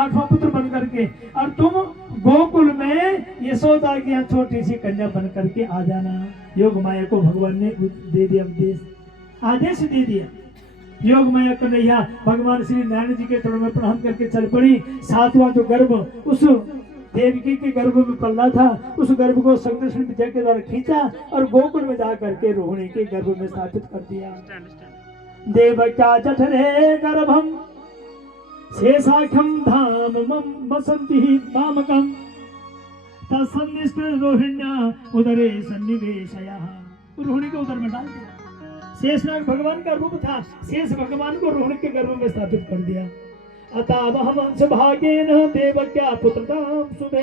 आठवां पुत्र बन करके, और तुम गोकुल में यशोदा की यहाँ छोटी सी कन्या बन करके आ जाना। योग माया को भगवान ने दे दिया उपदेश, आदेश दे दिया। योग माया कन्हैया भगवान श्री नारायण जी के चरणों में प्रणाम करके चल पड़ी। सातवां जो गर्भ उस देवकी के गर्भ में पल्ला था, उस गर्भ को संकर्षण विजय के द्वारा खींचा और गोकुल में जा करके रोहिणी के गर्भ में स्थापित कर दिया। देवक्या जठरे गर्भम शेषाख्यम धाम वसंति मामकम तत्सन्निष्ठ रोहिण्या उदरे सन्निवेशयः। रोहिणी को उदर में डाल दिया। शेषनाग भगवान का रूप था, शेष भगवान को रोहिणी के गर्भ में स्थापित कर दिया। अतः वंश भागेन देवक्या पुत्रताम शुभे।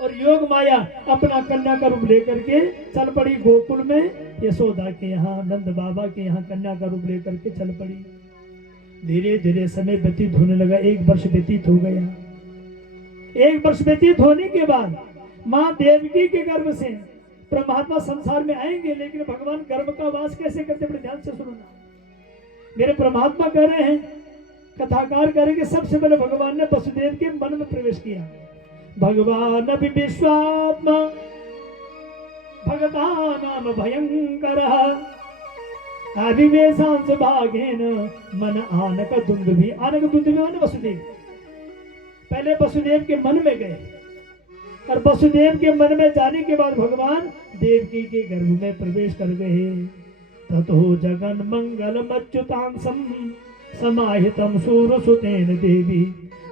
और योग माया अपना कन्या का रूप लेकर के चल पड़ी गोकुल में, यशोदा के यहाँ, नंद बाबा के यहाँ कन्या का रूप लेकर के चल पड़ी। धीरे धीरे समय व्यतीत होने लगा। 1 वर्ष व्यतीत हो गया। 1 वर्ष व्यतीत होने के बाद माँ देवकी के गर्भ से परमात्मा संसार में आएंगे, लेकिन भगवान गर्भ का वास कैसे करते, बड़े ध्यान से सुनना। मेरे परमात्मा कह रहे हैं, कथाकार कह रहे हैं कि सबसे पहले भगवान ने वसुदेव के मन में प्रवेश किया। भगवान अभी विश्वात्मा भगतानाम भयंकरः अभिवेशांश भागेन मन आनक दुंदुभि। आनक दुंदुभि माने वसुदेव। पहले वसुदेव के मन में गए, और वसुदेव के मन में जाने के बाद भगवान देवकी के गर्भ में प्रवेश कर गए। ततो जगन मंगलम अच्युतांसम समाहितम सूरसुतेन देवी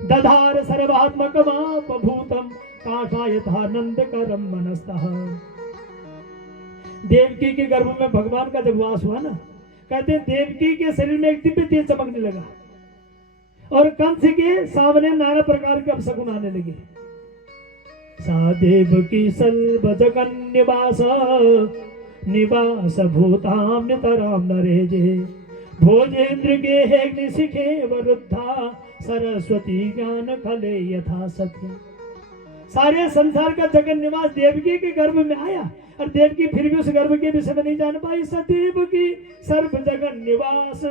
दधार सर्वात्मकमापभूतम काषायथानंद करम मनस्तः। देवकी के गर्भ में भगवान का जब वास हुआ ना, कहते हैं देवकी के शरीर में एक दिव्य तेज चमकने लगा, और कंस के सामने नाना प्रकार के अपशकुन आने लगे। सा देवकी सर्व जगन निवास निवास भूताम नितराम नरेजे भोजेन्द्र गेहे शिखे वरुद्धा सरस्वती ज्ञान खले यथा सत्य। सारे संसार का जगन निवास देवकी के गर्भ में आया, और देवकी फिर भी उस गर्भ के विषय में नहीं जान पाई। सदेव की सर्व जगन निवास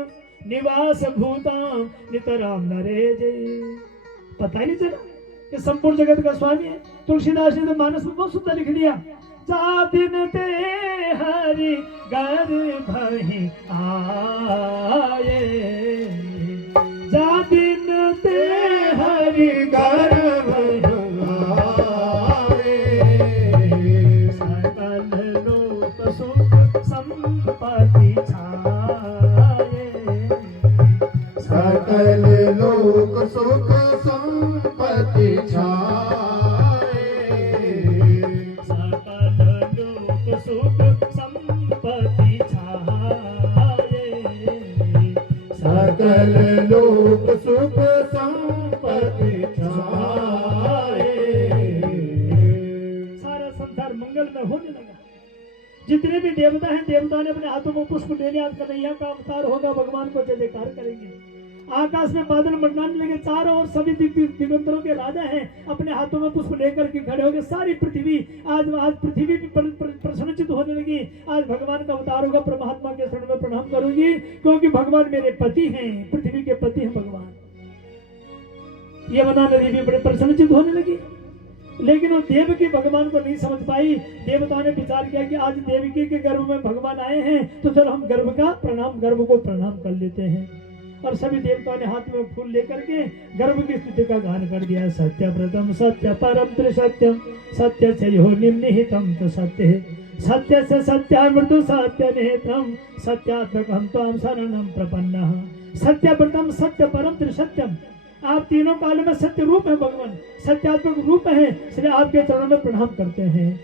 निवास भूताम नितराम नरेजे। पता ही नहीं चला कि संपूर्ण जगत का स्वामी है। तुलसीदास ने तो मानस में बहुत सुंदर लिख दिया, जा दिन ते हरि गर्भ ही आए, जा दिन ते हरि गर्भ आए, सकल लोक सुख संपत्ति छाए, सकल लोक सुख संपत्ति छाए, सुख संपत्ति छाए, सकल लोक सुख संपत्ति छाए। सारा संसार मंगल में होने लगा। जितने भी देवता हैं, देवता ने अपने हाथों में पुष्प ले लिया। कन्हैया का अवतार होगा, भगवान को जय जयकार करेंगे। आकाश में बादल मंडराने लगे, चारों ओर सभी दिगंतरों के राजा हैं अपने हाथों में पुष्प लेकर के खड़े हो गए। सारी पृथ्वी आज पृथ्वी भी प्रसन्नचित होने लगी। आज भगवान का अवतार होगा, परमात्मा के शरण में प्रणाम करूंगी, क्योंकि भगवान मेरे पति हैं, पृथ्वी के पति हैं भगवान। ये बना नदी भी बड़े प्रसन्नचित होने लगी। लेकिन वो देवकी भगवान को नहीं समझ पाई। देवताओं ने विचार किया कि आज देवकी के गर्भ में भगवान आए हैं, तो चलो हम गर्भ को प्रणाम कर लेते हैं। और सभी देवताओं ने हाथ में फूल लेकर के गर्भ की स्तुति का गान कर दिया। सत्य प्रथम सत्य परम त्रिसत्यम सत्य से यो निम्निहितम तो सत्य सत्य से सत्य मृदु सत्य नेत्रम सत्यात्मकम त्वाम शरणम प्रपन्नः। सत्य प्रथम सत्य परम त्रिसत्यम, आप तीनों काल में सत्य रूप है भगवान, सत्यात्मक रूप है, इसलिए आपके चरणों में प्रणाम करते हैं।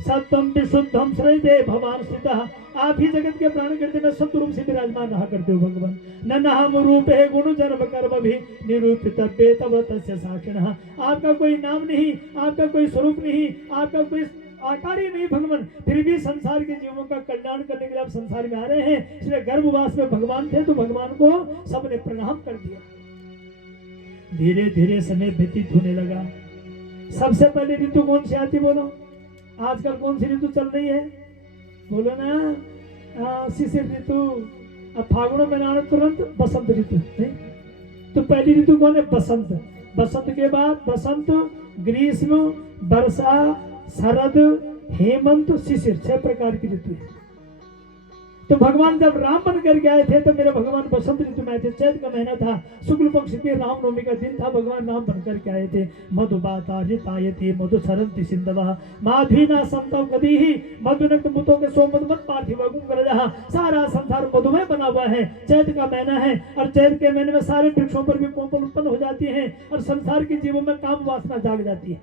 सत्यम विशुद्धम श्रयते भगवान स्थितः, आप ही जगत के प्राण करते में सत्य रूप से विराजमान रहा करते हो भगवान। न नाम रूप है गुण जन्म कर्म भी निरूपित तब तस्य साक्षिणः। आपका कोई नाम नहीं, आपका कोई स्वरूप नहीं, आपका कोई आकार ही नहीं भगवान, फिर भी संसार के जीवों का कल्याण करने के लिए आप संसार में आ रहे हैं। इसलिए गर्भवास में भगवान थे, तो भगवान को सबने प्रणाम कर दिया। धीरे धीरे समय व्यतीत होने लगा। सबसे पहले ऋतु कौन सी आती बोलो? आजकल कौन सी ऋतु चल रही है बोलो ना? शिशिर ऋतु, अब फागुन में आना तुरंत बसंत ऋतु। तो पहली ऋतु कौन है? बसंत। बसंत के बाद बसंत, ग्रीष्म, वर्षा, शरद, हेमंत, शिशिर, 6 प्रकार की ऋतु है। तो भगवान जब राम बन करके आए थे तो मेरे भगवान बसंत ऋतु में आए थे। चैत का महीना था, शुक्ल पक्ष के रामनवमी का दिन था। भगवान राम बन करके आए थे। मधुबाता ऋतायते मधु सरंति सिंधवा माधवी ना संतव कदी ही मधुनक्त मुतों के सो मधुमत पार्थिव जहाँ सारा संसार मधुमय बना हुआ है। चैत का महीना है और चैत के महीने में सारे वृक्षों पर भी कोमल उत्पन्न हो जाती है और संसार के जीवों में काम वासना जाग जाती है।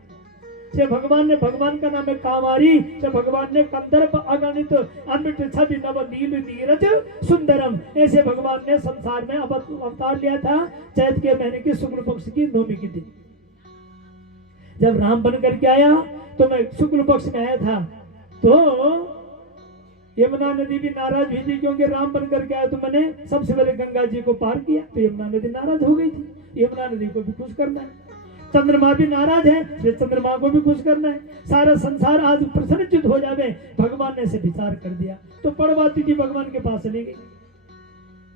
से भगवान का नाम है कामारी। से भगवान ने कंदर्प अगणित अमृत छवि नव नील नीरज सुंदरम, ऐसे भगवान ने संसार में अवतार लिया था चैत के महीने की शुक्ल पक्ष की नवमी के दिन। जब राम बन करके आया तो मैं शुक्ल पक्ष में आया था, तो यमुना नदी भी नाराज हुई थी क्योंकि राम बन करके आया। तो मैंने सबसे पहले गंगा जी को पार किया तो यमुना नदी नाराज हो गई थी। यमुना नदी को भी खुश करना है। चंद्रमा भी नाराज है, फिर चंद्रमा को भी खुश करना है। सारा संसार आज प्रसन्नचित हो जावे, भगवान ने ऐसे विचार कर दिया। तो पड़वाती थी भगवान के पास चली गई।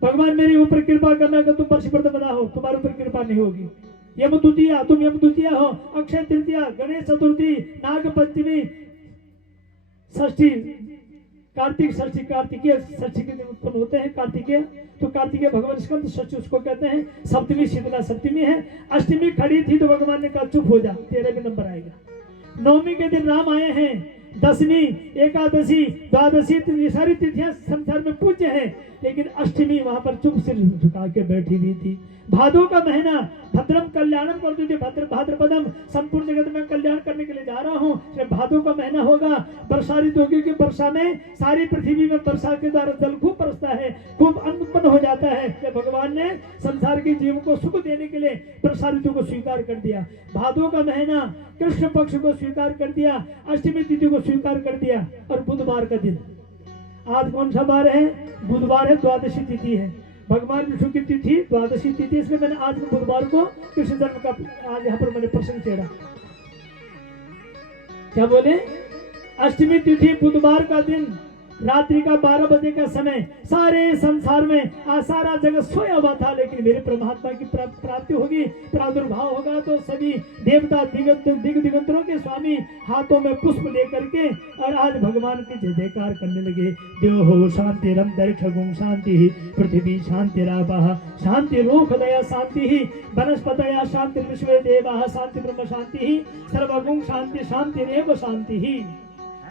भगवान मेरे ऊपर कृपा करना कि तुम वर्षप्रद बना हो, तुम्हारे ऊपर कृपा नहीं होगी। यम द्वितीया, तुम यम द्वितीया हो, अक्षय तृतीया, गणेश चतुर्थी, नाग पंचमी, षष्ठी, कार्तिक षष्ठी, कार्तिकेय षष्ठी के दिन उत्पन्न होते हैं कार्तिकेय। तो कार्तिकेय भगवान स्कंद षष्ठी उसको कहते हैं। सप्तमी शीतला सप्तमी है। अष्टमी खड़ी थी तो भगवान ने कहा चुप हो जा, तेरा भी नंबर आएगा। नवमी के दिन राम आए हैं। दशमी, एकादशी, द्वादशी, ये सारी तिथियां संसार में पूज्य हैं, लेकिन अष्टमी वहां पर चुप सिर झुका के बैठी हुई थी। भादो का महीना, भद्रम कल्याणम कर दीजिए, भाद्रपदम, संपूर्ण जगत में कल्याण करने के लिए जा रहा हूँ। भादो का महीना होगा, वर्षा ऋतु होगी कि वर्षा में सारी पृथ्वी में वर्षा के द्वारा जल खूब बरसता है, खूब अन्न उत्पन्न हो जाता है। भगवान ने संसार के जीवों को सुख देने के लिए वर्षा ऋतु को स्वीकार कर दिया। भादो का महीना कृष्ण पक्ष को स्वीकार कर दिया, अष्टमी तिथि को स्वीकार कर दिया। और बुधवार का दिन, आज कौन सा बार है? बुधवार है, द्वादशी तिथि है। भगवान विष्णु की तिथि द्वादशी तिथि, इसलिए मैंने आज बुधवार को कृष्ण जन्म का आज यहाँ पर मैंने प्रसंग छेड़ा। क्या बोले? अष्टमी तिथि बुधवार का दिन, रात्रि का 12 बजे का समय। सारे संसार में सारा जगत सोया हुआ था, लेकिन मेरे परमात्मा की प्राप्ति होगी, प्रादुर्भाव होगा। तो सभी देवता दिगंतरों के स्वामी हाथों में पुष्प लेकर के और आज भगवान की जय जयकार करने लगे। देव हो शांति रम दर्शगुं शांति ही पृथ्वी शांति रापः शांति रोख दया शांति ही वनस्पतया शांति विश्व देवा शांति ब्रह्म शांति ही सर्वगुं शांति शांति रेव शांति ही।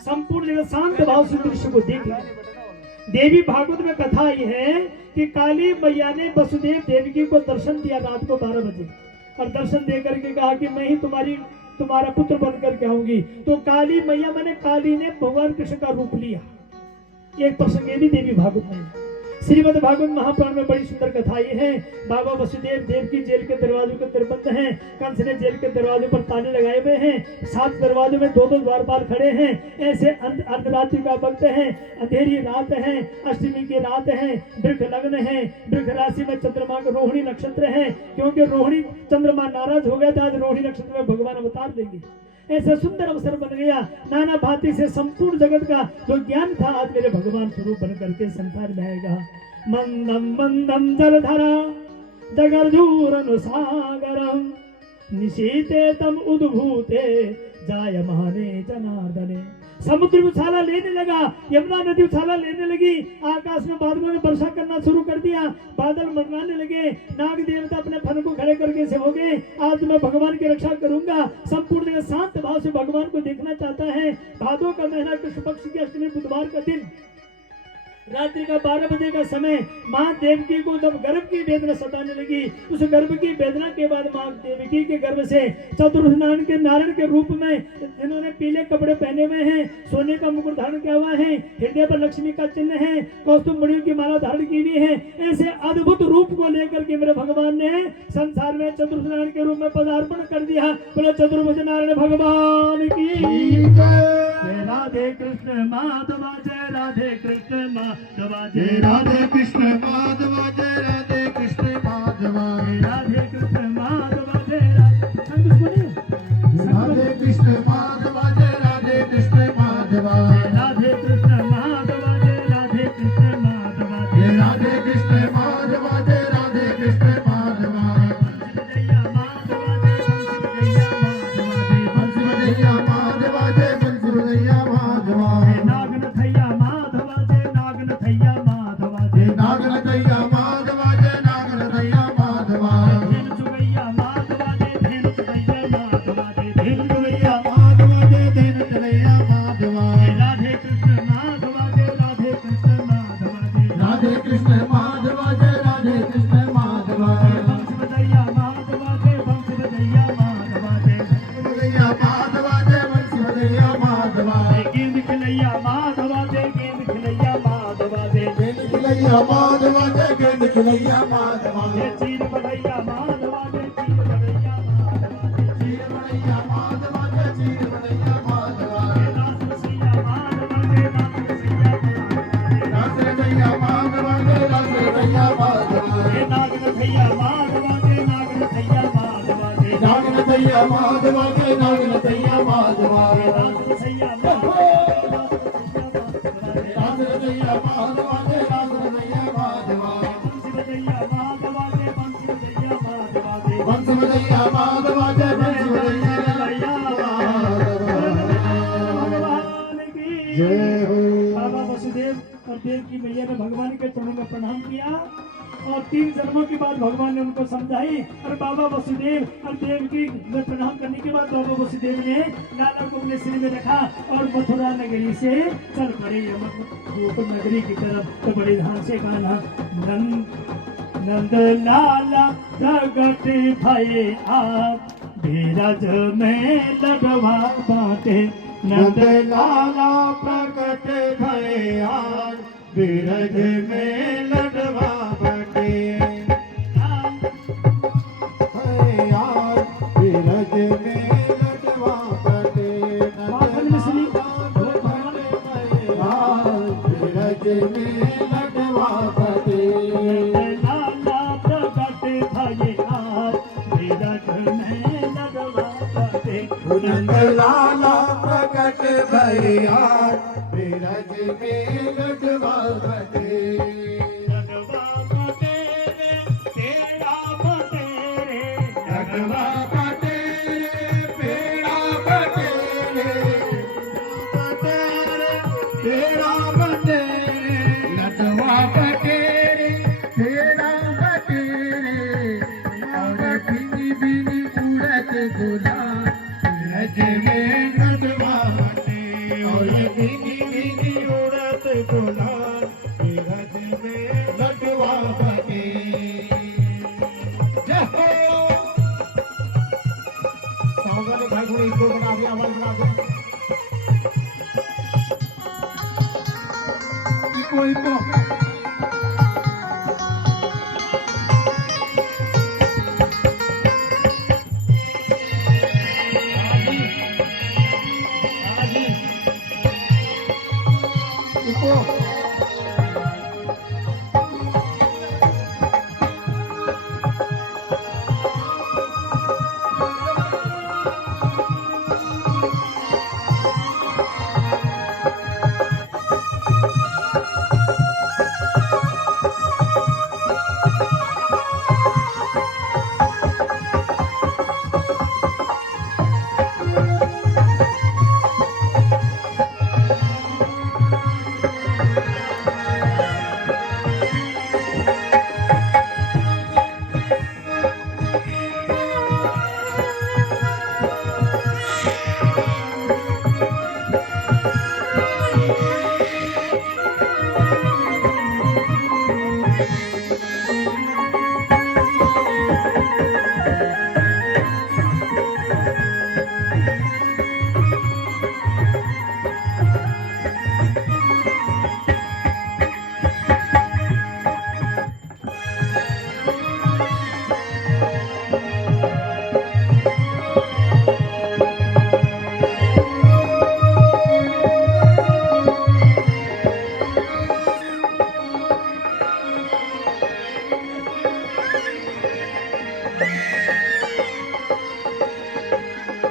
संपूर्ण जगत शांत भाव से दृश्य को देख। देवी भागवत में कथा आई है कि काली मैया ने वसुदेव देवकी को दर्शन दिया रात को 12 बजे, और दर्शन दे करके कहा कि मैं ही तुम्हारा पुत्र बन करके आऊंगी। तो काली मैया मैंने काली ने भगवान कृष्ण का रूप लिया। एक प्रसंग ये भी देवी भागवत में, श्रीमद् भागवत महापुराण में बड़ी सुंदर कथा आई है। बाबा वसुदेव देव की जेल के दरवाजों के दरबंद हैं। कंस ने जेल के दरवाजों पर ताले लगाए हुए हैं। 7 दरवाजों में 2-2 द्वारपाल खड़े हैं। ऐसे अर्धरात्रि का वक्त है, अंधेरी रात है, अष्टमी की रात है, वृक्ष लग्न है, वृक्ष राशि में चंद्रमा का रोहिणी नक्षत्र है, क्योंकि रोहिणी चंद्रमा नाराज हो गया था। आज रोहिणी नक्षत्र में भगवान अवतार देंगे। ऐसे सुंदर अवसर बन गया। नाना भांति से संपूर्ण जगत का जो ज्ञान था आज मेरे भगवान स्वरूप बन करके संसार में आएगा। मंदम मंदम जलधरा जगर्जूरनुसागरम निशीते तम उद्भूते जायमाने जनार्दने। समुद्र उछाला लेने लगा, यमुना नदी उछाला लेने लगी, आकाश में बादलों ने वर्षा करना शुरू कर दिया, बादल मंडराने लगे, नाग देवता अपने फन को खड़े करके से हो गए। आज मैं भगवान की रक्षा करूंगा। संपूर्ण जगत शांत भाव से भगवान को देखना चाहता है। भादो का महीना कृष्ण पक्ष की अष्टमी बुधवार का दिन, रात्रि का 12 बजे का समय। माँ देवकी को जब गर्भ की वेदना सताने लगी, उस गर्भ की वेदना के बाद माँ देवकी के गर्भ से चतुर्नारायण के नारायण के रूप में जिन्होंने पीले कपड़े पहने हुए हैं, सोने का मुकुट धारण किया हुआ है, हृदय पर लक्ष्मी का चिन्ह है, कौस्तुभ मणियों की माला धारण की हुई है, ऐसे अद्भुत रूप को लेकर के मेरे भगवान ने संसार में चतुर्नारायण के रूप में पदार्पण कर दिया। बोलो चतुर्भुज नारायण भगवान की राधे कृष्ण माधव जय राधे कृष्ण माधव जय राधे कृष्ण माधव जय राधे कृष्ण माधव राधे कृष्ण माधव जय राधे कृष्ण माधव जय राधे कृष्ण माधव राधे कृष्ण माधव जय राधे कृष्ण माधव राधे कृष्ण माधव जय राधे कृष्ण माधव बढ़ैया माधवा जय गण खिलैया माधवा ये चीर बढ़ैया माधवा जय चीर बढ़ैया माधवा जय चीर बढ़ैया माधवा जय चीर बढ़ैया माधवा नाथ रसैया माधवा जय नाथ रसैया माधवा रास रैया माधवा जय रास रैया माधवा ये नाग रसैया माधवा जय नाग रसैया माधवा जय नाग नथैया माधवा जय नाग नथैया माधवा नाथ रसैया माधवा रास रैया माधवा जय रास रैया माधवा बंसी बजैया माधवा जय बंसी बजैया माधवा जय वंश बजैया माधवा जय वंश बजैया भगवान की जय हो बाबा वसुदेव और देव की मैया ने भगवान के चरणों में प्रणाम किया और 3 जन्मों के बाद भगवान ने उनको समझाई और बाबा वसुदेव और देव की में प्रणाम करने के बाद बाबा वसुदेव ने लाला को अपने सिर में रखा और मथुरा नगरी से चल पड़े गोकुल नगरी की तरफ। तो बड़े ध्यान से गाना नंद लाला प्रगट भये आप धीरज में लडवा बाटे नंद लाला प्रकट भये आज बिरज में लडवा बटे भये आज बिरज में लडवा बटे माखन मिश्री बिरज में लडवा बटे लाला प्रगट भये आज धीरज में लडवा बाटे नंद लाला प्रकट भये आज बिरज में लडवा बटे लडवा बाटे रे तेरा बाटे रे लडवा बटे पेड़ा बटे तेरा बटे लडवा बटे पेड़ा बटे और बिनी बिनी उड़त गुलाब रज में लडवा बटे और बिनी बिनी उड़त गुलाब रज में लडवा बटे जय हो सागर भाई को इसको बना दिया आवाज बना दिया इको इको इको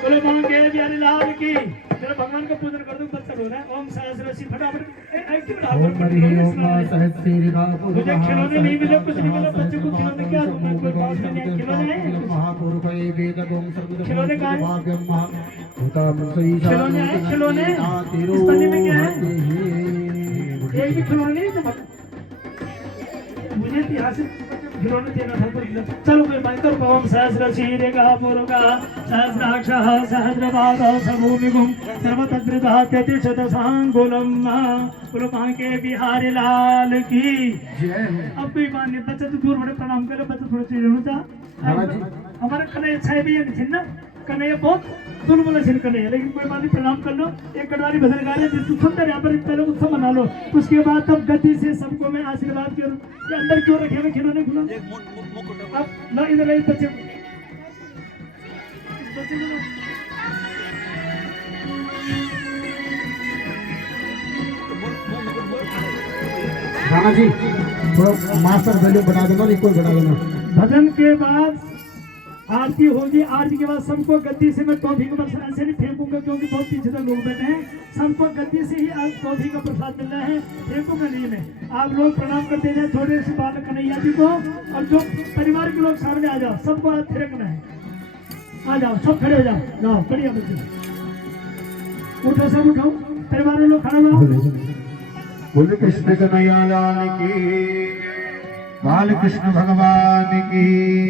बोले मांगे प्यारे लाल की तेरा भगवान का पूजन कर दो बच्चा रो रहा है ओम सहस्र सी फटाफट एक्टिव रहा ओम हरि ओम सहस्रीरा मुझे खिलौने नहीं मिले कुछ नहीं मिला बच्चे को खिलौने क्या दूं मैं कोई पास में नहीं खिलौने है महापुरुषै वेदगों सर्वदा खिलौने कहाँ हैं? भाग्यम भूतां सईसा खिलौने हैं खिलौने इस पन्ने में क्या है एक भी खिलौने नहीं था मुझे इतिहास खिलौने देना था पर चलो कोई माइकर पवम सहस्र शीरे का पूर्व सहस्राक्ष सहस्रपाद सभूमिगुम सर्वतद्रितः त्यतिशत सांगुलम बोलो के बिहारी लाल की जय अब कोई मान्य बच्चा तो दूर बड़े प्रणाम करे बच्चा थोड़ा चीज होता हमारा कला अच्छा है भी है ना कन्हैया बहुत दुर्बल है कन्हैया, लेकिन कोई बात नहीं, प्रणाम कर लो। एक कटवारी भजन गा रहे हैं, सुंदर यहाँ पर पहले उत्सव मना लो, उसके बाद तब गद्दी से सबको मैं आशीर्वाद के अंदर क्यों रखे हुए खिलौने खिलौने। अब लो इधर इस बच्चे को, इस बच्चे को लो। राणा जी थोड़ा मास्टर वॉल्यूम बढ़ा देना, रिकॉर्ड बढ़ा देना। भजन के बाद आरती होगी, आरती के बाद सबको गद्दी से मैं टॉफी का प्रसाद ऐसे नहीं फेंकूंगा, क्योंकि बहुत पीछे तक लोग बैठे हैं, सबको गद्दी से ही आज टॉफी का प्रसाद मिलना है, फेंकूंगा नहीं मैं। आप लोग प्रणाम करते जाए थोड़े से बाल कन्हैया जी को, और जो परिवार के लोग सामने आ जाओ, सबको आज थिरकना है, आ जाओ सब खड़े हो जाओ, जाओ बढ़िया बच्चे उठो, सब उठाओ, परिवार के लोग खड़ा हो। बोले कृष्ण कन्हैया लाल की, बाल कृष्ण भगवान की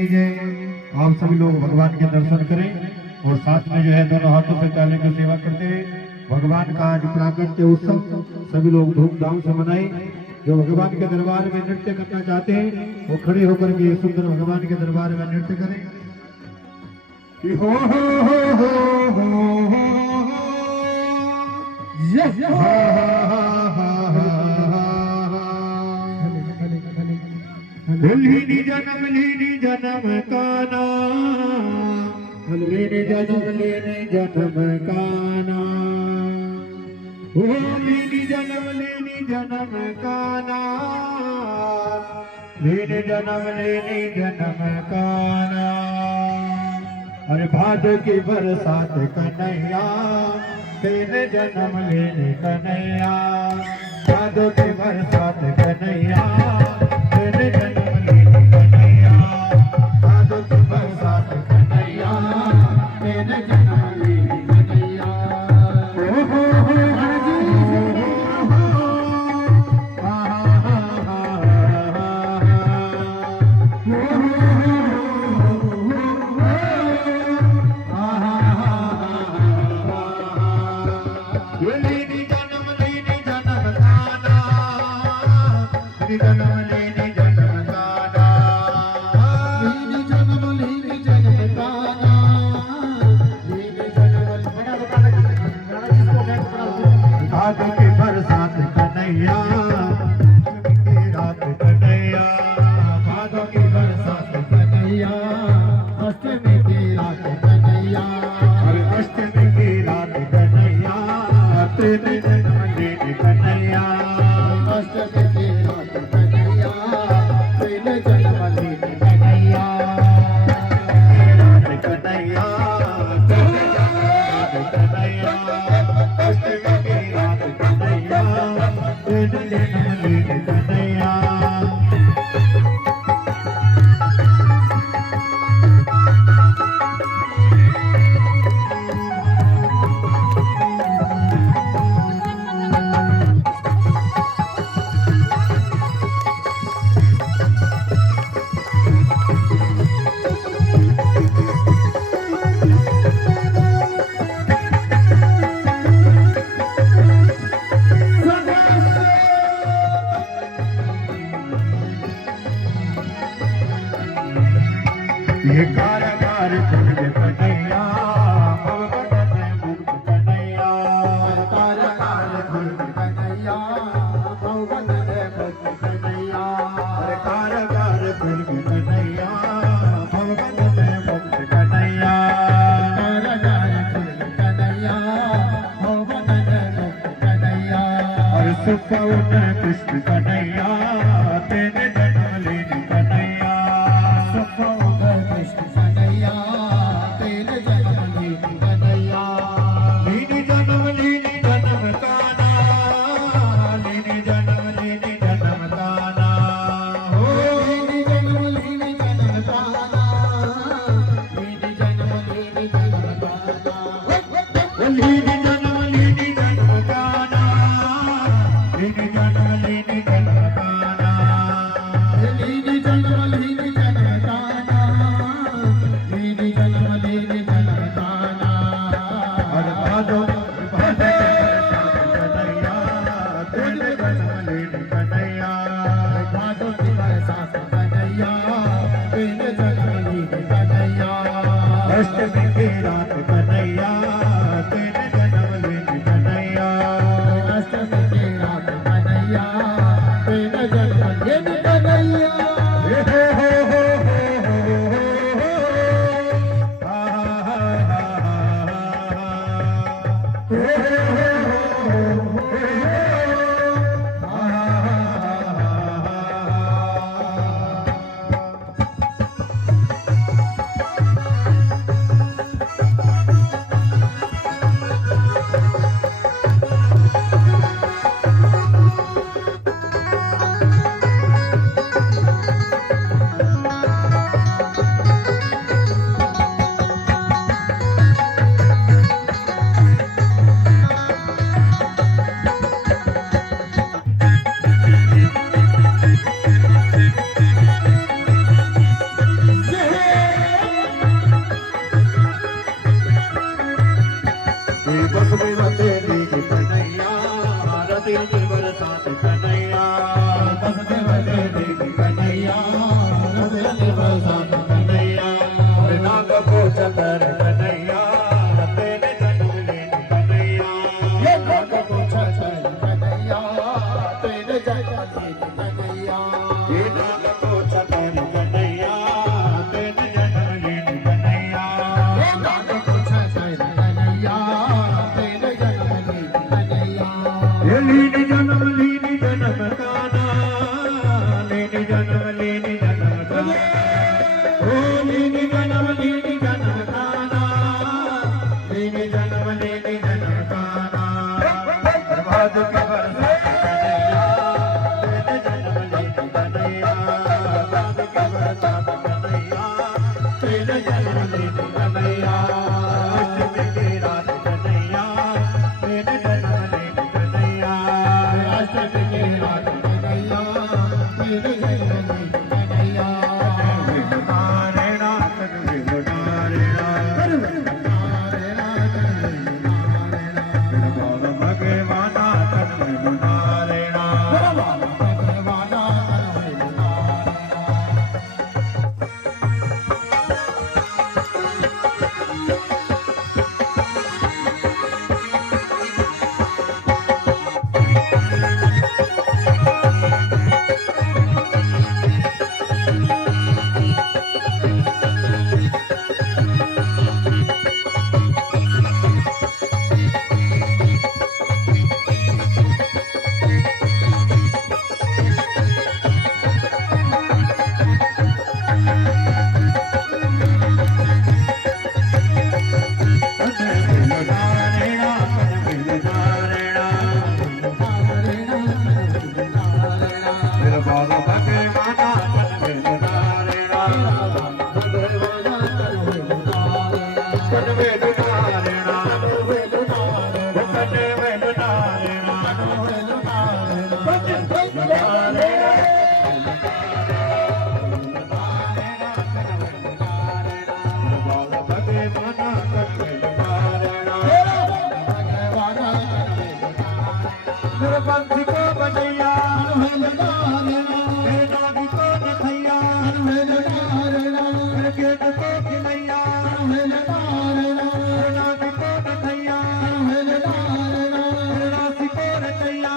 जय। आप सभी लोग भगवान के दर्शन करें और साथ में जो है दोनों हाथों से ताली की सेवा करते हुए भगवान का आज प्राकट्य उत्सव सभी लोग धूमधाम से मनाएं। जो भगवान के दरबार में नृत्य करना चाहते हैं वो खड़े होकर के सुंदर भगवान के दरबार में नृत्य करें। कि हो लीनी जन्म काना, लीनी जन्म काना, ओ लीनी जन्म काना, लीनी जन्म काना। अरे भादो की बरसात कन्हैया, तेरे जन्म लेने कन्हैया, भादो की बरसात कन्हैया, तेरे जन्म लेने कन्हैया, भादो की बरसात कन्हैया, तेरे जन्म लेने कन्हैया। ओ हो भादो की बरसात कन्हैया, की रात कन्हैया, भादो की बरसात कन्हैया, अष्टमी की रात कन्हैया, अरे अष्टमी की रात कन्हैया, तेरे जन्म लेने कन्हैया, अष्टमी की रात कन्हैया, तेरे जन्म लेने कन्हैया, रात कन्हैया, तेरे जन्म कन्हैया, अष्टमी की रात कन्हैया, तेरे जन्म लेने कन्हैया। ये कारगार खुद कन्हैया, भगवान मुक्त कन्हैया, कारगार खुद कन्हैया, भगवान मुक्त कन्हैया, कारगार खुद कन्हैया, भगवान मुक्त कन्हैया, कारगार खुद कन्हैया, भगवान मुक्त कन्हैया। और सुपौन कृष्ण कन्हैया, तेरे जन्म लेने कन्हैया, कृष्ण कन्हैया, तेरे जन्म लेने कन्हैया, लीनी जन्म काना, लीनी जन्म काना, हो लीनी जन्म काना, लीनी जन्म काना, ओ लीनी जन्म काना, लीनी जन्म काना। अष्टमी की रात कन्हैया तेरे जन्म दिन कन्हैया अष्टमी की रात कन्हैया तेरे जन्म दिन कन्हैया चतर कन्हैया तेरे जन्म दिन कन्हैया ये नाग को चतर कन्हैया तेरे जन्म दिन कन्हैया ये नाग को चतर कन्हैया तेरे जन्म दिन कन्हैया ये नाग को चतर कन्हैया तेरे जन्म दिन कन्हैया ये लीन जन्म काना लीन जन्म काना ओ लीन जन्म काना लीन जन्म काना प्रभात के बरसात कन्हैया तेरे जन्म दिन कन्हैया प्रभात के बरसात कन्हैया तेरे जन्म दिन कन्हैया अष्टमी की रात कन्हैया तेरे जन्म दिन कन्हैया अष्टमी की रात कन्हैया तेरे जन्म दिन कन्हैया पंथी को बनैया नागी को नथैया गेट को खिलैया नागी को नथैया राशि को रचैया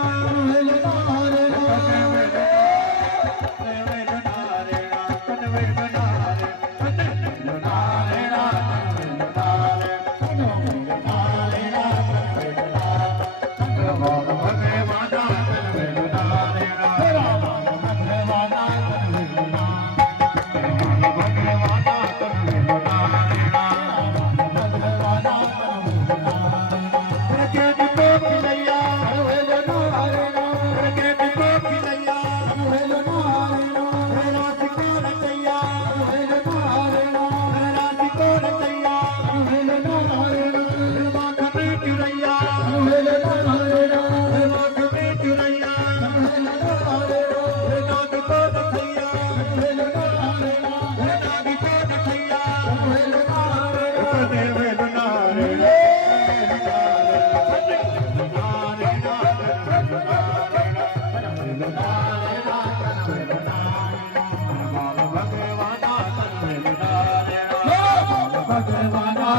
भगवाना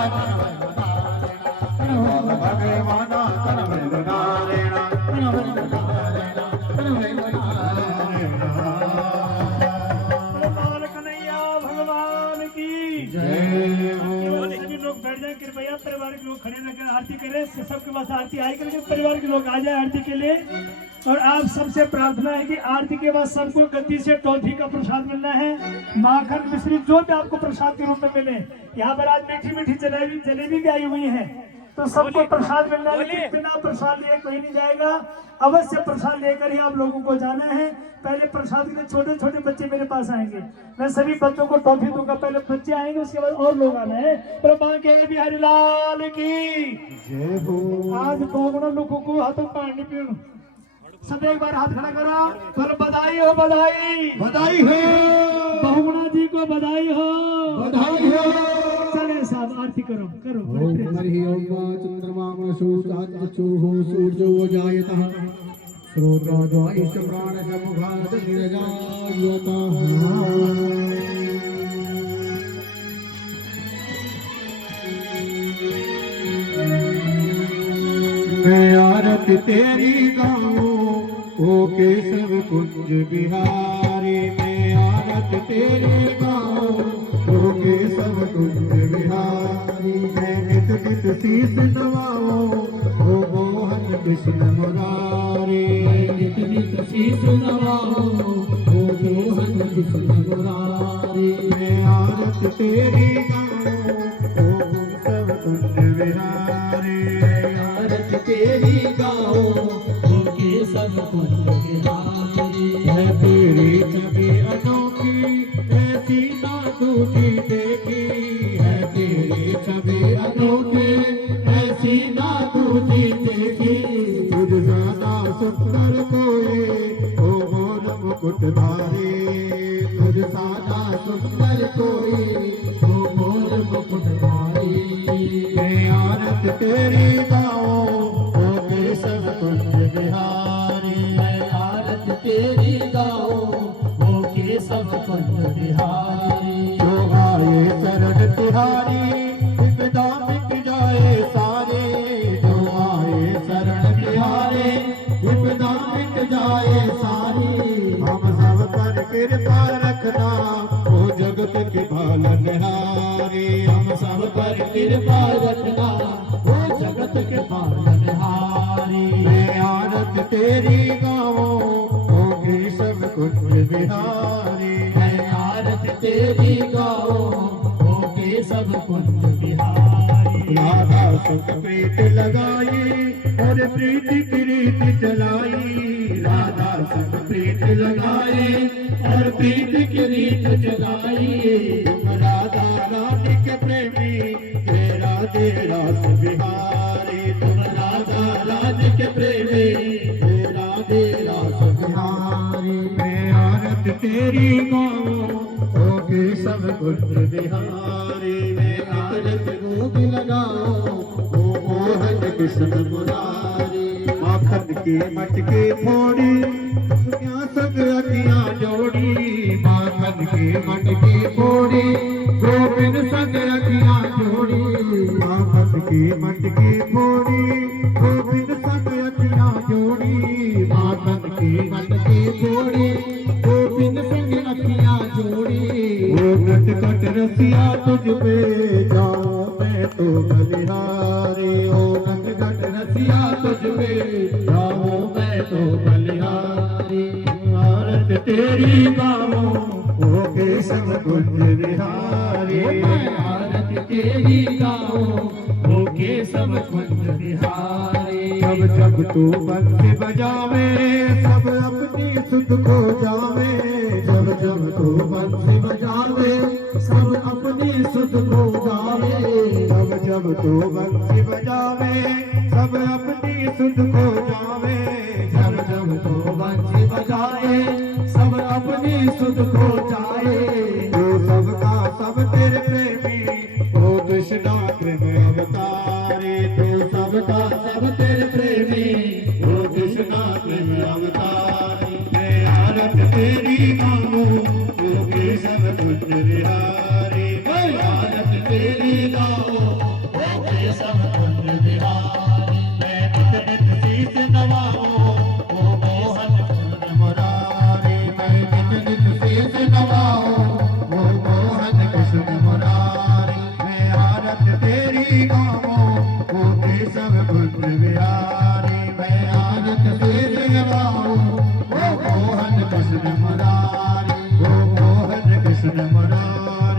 भगवाना तन नारेणा बाल कन्हैया भगवान की जय हो। सभी लोग बैठ जाए कृपया, परिवार के लोग खड़े रहकर आरती करें। सबके पास आरती आई करके परिवार के लोग आ जाए आरती के लिए। और आप सबसे प्रार्थना है कि आरती के बाद सबको गद्दी से टॉफी का प्रसाद मिलना है, माखन मिश्री जो भी आपको प्रसाद के रूप में मिले। यहाँ पर आज मीठी मीठी जलेबी भी आई हुई है, तो सबको प्रसाद मिलना है। लेकिन बिना प्रसाद लिए कोई नहीं जाएगा, अवश्य प्रसाद लेकर ही आप लोगों को जाना है। पहले प्रसाद के लिए छोटे छोटे बच्चे मेरे पास आएंगे, मैं सभी बच्चों को टॉफी दूंगा। पहले बच्चे आएंगे, उसके बाद और लोग आना है। बांके बिहारी लाल की जय हो। आज बहुगुणा लोगों को हाथों पानी पीऊ। सब एक बार हाथ खड़ा करो, पर बधाई हो, बधाई बधाई हो, बहुगुणा जी को बधाई हो, बधाई हो। चले साहब आरती करो करो। ओम हरि ओम चंद्रमा मनसुचाचक्षुः सूर्यो जायतः श्रोत्राद्वायुष प्राणसमुखात् निरजायतः। मैं आरती तेरी गाऊं ओ केशव कुंज बिहारी। मैं आरती तेरी गाऊं ओ केशव कुंज बिहारी। मैं नित नित शीस नवाऊं ओ मोहन कृष्ण मुरारी। नित नित शीस नवाऊं ओ मोहन कृष्ण मुरारी। मैं आरती तेरी गाऊं ओ केशव कुंज बिहारी। आरती तेरी गाओ ओ केशव कुंज बिहारी। है तेरी छवि अनोखी ऐसी ना दूजी देखी। है तेरी छवि अनोखी ऐसी ना दूजी देखी। तुझ ज्यादा सुंदर कोई ओ मोर मुकुटधारी। तुझ सादा सुंदर कोई ओ मोर मुकुटधारी। मैं आरत तेरी गाऊं ओ केशव कुंज बिहारी। मैं आरती तेरी गाओ ओ केशव कुंज बिहारी। जो आए शरण तिहारी विपदा मिट जाए सारे। जो आए शरण तिहारे विपदा मिट जाए सारी। हम सब पर कृपा रखना ओ जगत के पालनहारी। हम सब पर कृपा रखना ओ जगत के पालनहारी। मैं आरत तेरी गाऊं ओ केशव कुंज बिहारी। मैं आरती तेरी गाओ ओ केशव कुंज बिहारी। राधा सुख प्रीत लगाई और प्रीति की रीत चलाई। राधा सुख प्रीत लगाई और प्रीत की रीत जगाई। राधा रानी के प्रेमी तेरा तेरा बिहारी। तुम राधा रानी के प्रेमी तेरा तेरा बिहारी। मैं आरत तेरी गाऊं ओ केशव कुंज बिहारी। मैं आरती गोग लगाओ ओ मोहन कृष्ण मुरारी। माखन के मटके फोड़ी दुनिया संग अखियां जोड़ी। माखन के मटके फोड़ी गोविंद संग अखियां जोड़ी। माखन के मटके फोड़ी गोविंद संग अखियां जोड़ी। माखन के मटके फोड़ी गोविंद संग अखियां जोड़ी। वो नटखट रसिया तुझ पे जाऊं मैं तो बलिहारी। ओ नटखट रसिया तुझ पे जाऊं मैं तो बलिहारी। आरत तेरी गाऊं ओ केशव कुंज बिहारी। मैं आरती तेरी गाओ ओ केशव कुंज बिहारी। जब जब तू बंसी बजावे सब अपनी सुध खो जावे। जब जब तू बंसी बजावे सब अपनी सुध खो जावे। जब जब तू बंसी बजावे सब अपनी सुध खो जावे। जब जब तू बंसी बजाए सब अपनी सुध खो जाए। जो सबका सब तेरे प्रेमी ओ कृष्णा प्रेम अवतारी। तू सबका सब तेरे प्रेमी ओ कृष्णा प्रेम अवतारी। मैं आरत तेरी गाऊं ओ केशव कुंज बिहारी। मैं आरती तेरी गाओ ओ केशव कुंज बिहारी मैं नित नित शीश नवाऊं ओ मोहन कुंज मुरारी मैं नित नित शीश नवाऊं ओ मोहन कृष्ण मुरारी मैं आरत तेरी गाऊं ओ केशव कुंज बिहारी मैं आरत तेरी गाऊं ओ मोहन कृष्ण मुरारी ओ मोहन कृष्ण मुरारी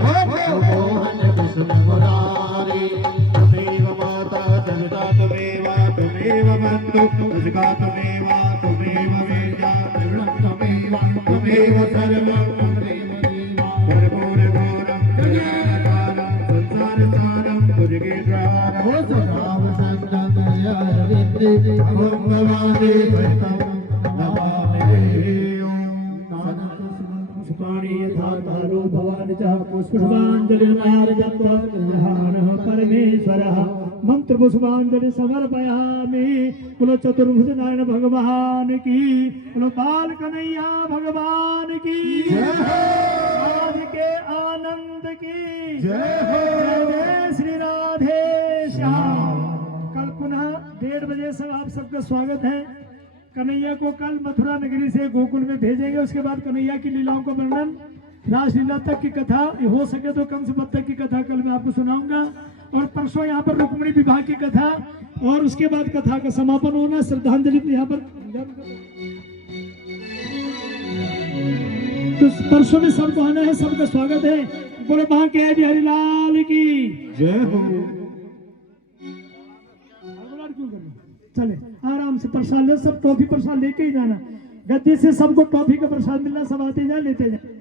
ओ मोहन कृष्ण मुरारी तुमेव माता जगता तुमेव बंधु जगता तुमेव वेदा तुमेव सर्वं तुमेव देवा परमोर घोरं जगत्कालं संसार सारं तुझे द्वार हो सदाव संतया विद्ये भगवाने परमेश्वरः मंत्र पुष्पांजलि समर्पयामि। बोलो चतुर्भुज नारायण भगवान की, बोलो बाल कन्हैया भगवान की आज के आनंद की जय श्री राधे श्याम। कल पुनः 1:30 बजे सब आप सबका स्वागत है। कन्हैया को कल मथुरा नगरी से गोकुल में भेजेंगे। उसके बाद कन्हैया की लीलाओं का वर्णन, रासलीला तक की कथा, हो सके तो कम से कम तक की कथा कल मैं आपको सुनाऊंगा। और परसों यहाँ पर रुक्मिणी विवाह की कथा, और उसके बाद कथा का समापन होना, श्रद्धांजलि यहाँ पर। तो परसों में सबको आना है, सबका स्वागत है। बोलो बांके बिहारी लाल की जय हो। चले आराम से प्रसाद ले, सब टॉफी प्रसाद लेके ही जाना। गद्दी से सबको टॉफी का प्रसाद मिलना, सब आते जाए लेते जाए।